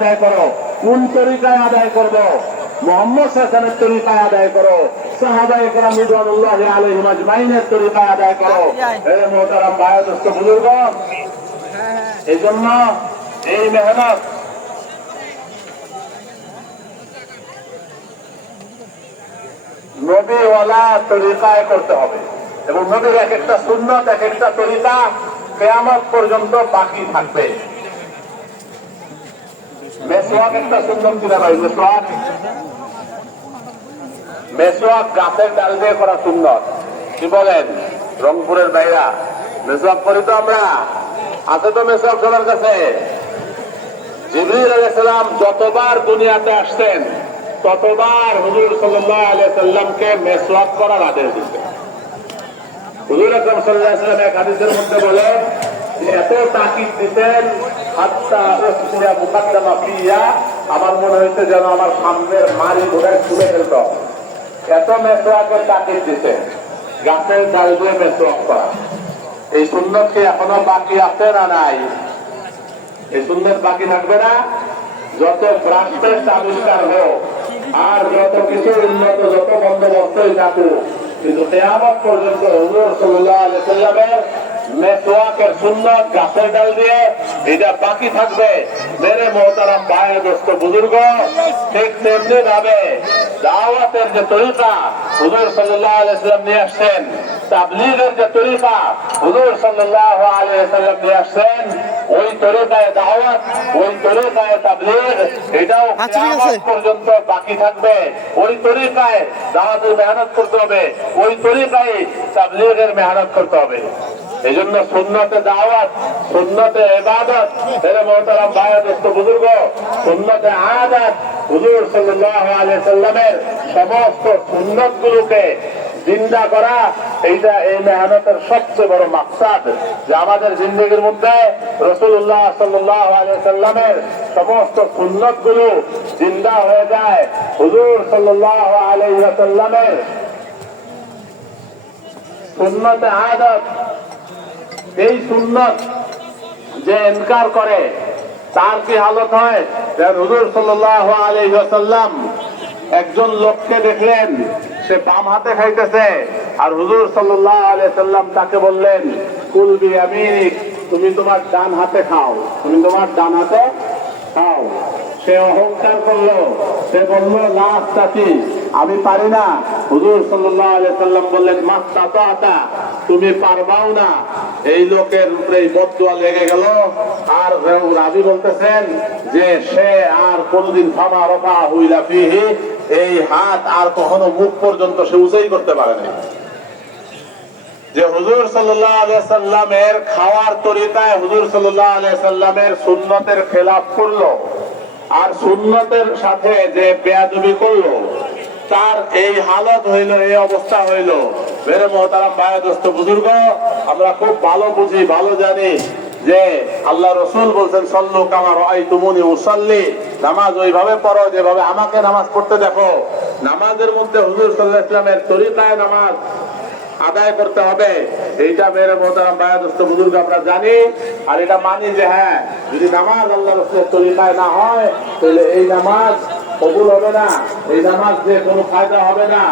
আদায় করো, কোন তরিকায় আদায় করবো? মুহাম্মদ সাল্লাল্লাহু আলাইহি ওয়াসাল্লামের তরিকায় আদায় করো, সাহাবায়ে কেরাম রিদওয়ানুল্লাহি আলাইহিম আজমাইনের তরিকায় আদায় করো। হে মুহতারাম ভাই দোস্ত বুজুর্গ, এইজন্য এই মেহনত নবীওয়ালা তরিকায় করতে হবে এবং নবীর এক একটা সুন্নত, এক একটা তরিকা কিয়ামত পর্যন্ত বাকি থাকবে। মেসওয়াক একটা সুন্নত কিনা ভাই? মেসওয়াক গাছের ডাল দিয়ে করা সুন্নত। কি বলেন রংপুরের ভাইরা? মেসওয়াক করি তো আমরা, আছে তো মেসওয়াক সবার কাছে। জিবরিল আলাইহিস সালাম যতবার দুনিয়াতে আসতেন ততবার হুজুর সাল্লাল্লাহু আলাইহি সাল্লামকে মেসওয়াক করার আদেশ দিতেন। হুজুর আকরাম সাল্লাল্লাহু আলাইহি সাল্লাম এক হাদিসের মধ্যে বলেন যে এত তাকিদ দিতেন, হাত্তা উসরিয়া মুকাদ্দামা ফিয়া, আমার মনে হইছে যেন আমার সামনের মারি ঘোড়ায় তুলে ফেলত। এত মেসওয়াকের তাকিদ দিতেন, গাছের ডাল দিয়ে মেসওয়াক করা। এই সুন্নত কি এখনো বাকি আছে না নাই? এই সুন্নত বাকি থাকবে না। যত ব্রাশ আবিষ্কার হোক আর যত কিছু উন্নত, যত বন্দোবস্তই থাকুক, কিন্তু কিয়ামত পর্যন্ত হুজুর সাল্লাল্লাহু আলাইহি সাল্লামের মেসওয়াকের সুন্নত গাছের ডাল দিয়ে এটা বাকি থাকবে। মেরে মুহতারাম ভাই দোস্ত বুজুর্গ, ঠিক তেমনি ভাবে দাওয়াতের যে তরিকা হুজুর সাল্লাল্লাহু আলাইহি সাল্লাম নিয়ে আসছেন, তাবলীগের যে তরিকা হুজুর সাল্লাল্লাহু আলাইহি সাল্লাম নিয়ে আসছেন, ওই তরিকায় দাওয়াত, ওই তরিকায় তাবলীগ এটাও কিয়ামত পর্যন্ত বাকি থাকবে। ওই তরিকায় দাওয়াতের মেহনত করতে হবে, ওই তরিকায় তাবলীগের মেহনত করতে হবে। এজন্য সুন্নতে দাওয়াত, সুন্নতে ইবাদত, মেরে মুহতারাম ভাই দোস্ত বুজুর্গ, সুন্নতে আদাত, হুজুর সাল্লাল্লাহু আলাইহি সাল্লামের সমস্ত সুন্নতগুলোকে জিন্দা করা, এইটা এই মেহনতের সবচেয়ে বড় মাকসাদ। যে আমাদের জিন্দেগির মধ্যে রাসূলুল্লাহ সাল্লাল্লাহু আলাইহি সাল্লামের সমস্ত সুন্নতগুলো জিন্দা হয়ে যায়। হুজুর সাল্লাল্লাহু আলাইহি সাল্লামের সুন্নতে আদত, এই সুন্নত যে ইনকার করে তার কি হালত হয়? হুজুর সাল্লাল্লাহু আলাইহি ওয়াসাল্লাম একজন লোককে দেখলেন, সে বাম হাতে খাইতেছে, আর হুজুর সাল্লাল্লাহু আলাইহি সাল্লাম তাকে বললেন, কুল বিয়ামিনিক, তুমি তোমার ডান হাতে খাও, তুমি তোমার ডান হাতে খাও। সে অহংকার করলো, সে বলল লা আস্তাতি, আমি পারি না। হুজুর সাল্লাল্লাহু আলাইহি সাল্লাম বললেন মাস্তাতা, তুমি পারবাও না। এই লোকের উপরে বদদুয়া লেগে গেল। আর রাবী বলতেছেন যে সে আর কোনদিন ফামা রফা হুইলা ফিহি, এই হাত আর কখনো মুখ পর্যন্ত সে উঁচাই করতে পারে না। যে হুজুর সাল্লাল্লাহু আলাইহি সাল্লামের খাওয়ার তরিকায় হুজুর সাল্লাল্লাহু আলাইহি সাল্লামের সুন্নতের খেলাফ করলো আর সুন্নতের সাথে যে বেয়াদবি করলো, তার এই হালত হইল, এই অবস্থা হইল। মেরে মুহতারাম ভাই দোস্ত বুজুর্গ, আমরা খুব ভালো বুঝি, ভালো জানি যে আল্লাহ রাসূল বলছেন সাল্লু কামা রাআইতুমুনি উসাল্লি, নামাজ ওইভাবে পড়ো যেভাবে আমাকে নামাজ পড়তে দেখো। নামাজের মধ্যে হুজুর সাল্লাল্লাহু আলাইহি ওয়াসাল্লামের তরিকায় নামাজ আদায় করতে হবে। এইটা মেরে মুহতারাম ভাই দোস্ত বুজুর্গ আমরা জানি, আর এটা মানি যে হ্যাঁ, যদি নামাজ আল্লাহ রাসূলের তরিকায় না হয় তাহলে এই নামাজ কবুল হবে না, এই নামাজ দিয়ে কোনো ফায়দা হবে না।